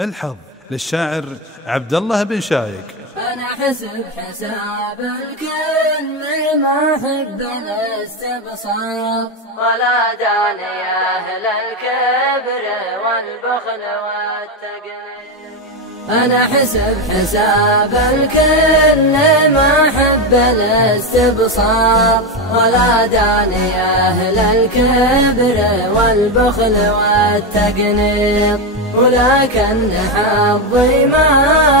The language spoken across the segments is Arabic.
الحظ للشاعر عبد الله بن شايق. أنا حسب حساب الكل ما أحب الاستبصار، ولا داني أهل الكبر والبخل والتقليد. أنا حسب حساب الكل ما أحب الاستبصار، ولا داني أهل الكبر والبخل والتقنيط. ولكن حظي ما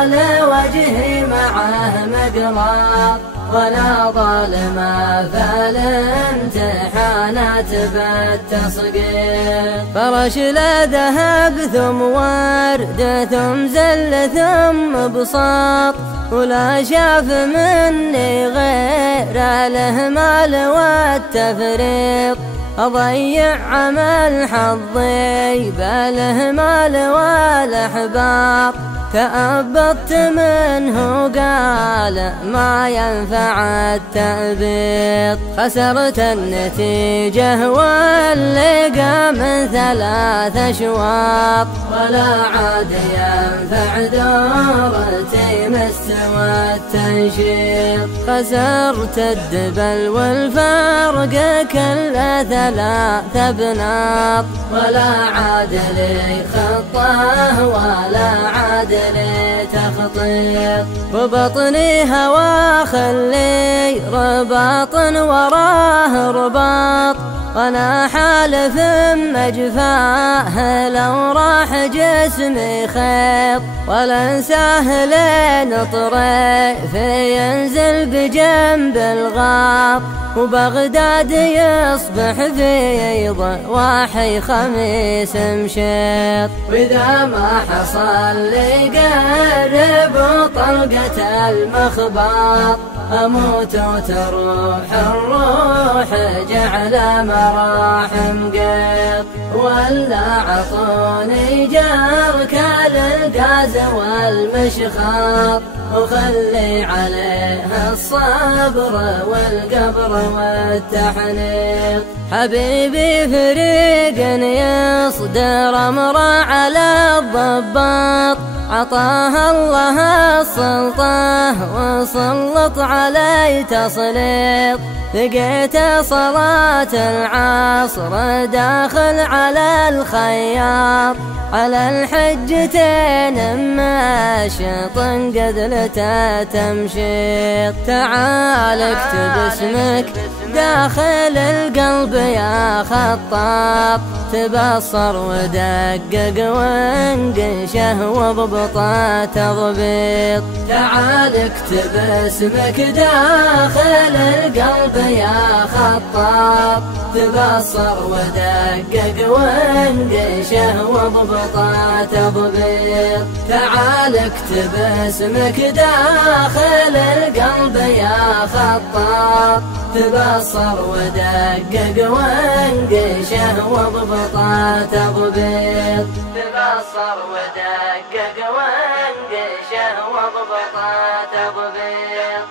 لوجهي معه مقرار، ولا ظالم فالامتحانات بالتصقيط. فرش لا ذهب ثم ورد ثم زل ثم بساط، ولا شاف مني غير الإهمال والتفريط. أضيع عمل حظي بالإهمال والإحباط، تأبطت منه قال ما ينفع التأبيط. خسرت النتيجة واللقى من 3 أشواط، ولا عاد ينفع دورتي مستوى التنشيط. خسرت الدبل والفرق كل 3 بناط، ولا عاد لي خطه ولا عاد لي تخطيط. وبطني هوا خلي رباط وراه رباط، وانا حالف مجفاه لو راح جسمي خيط. ولا انساه لين طريف ينزل بجنب الغاط، وبغداد يصبح في ضواحي خميس مشيط. واذا ما حصل لي قرب طلقة المخباط، أموت وتروح الروح جعل مراحم قيط. ولا عطوني جارك للقاز والمشخاط، وخلي عليها الصبر والقبر والتحنيط. حبيبي فريق يصدر أمره على الضباط، عطاه الله السلطة وسلط علي تسليط. لقيت صلاة العصر داخل على الخياط، على الحجتين ماشط قذلته تمشيط. تعال اكتب اسمك داخل القلب يا خطاط، تبصر ودقق وانقشه واضبطه تضبيط. تعال اكتب اسمك داخل القلب يا خطاط، تبصر ودقق وانقشه واضبطه تضبيط. تعال اكتب اسمك داخل القلب يا خطاط، تبصر ودقق وانقشه واضبطه تضبيط. تبصر ودقق وانقشه واضبطه تضبيط.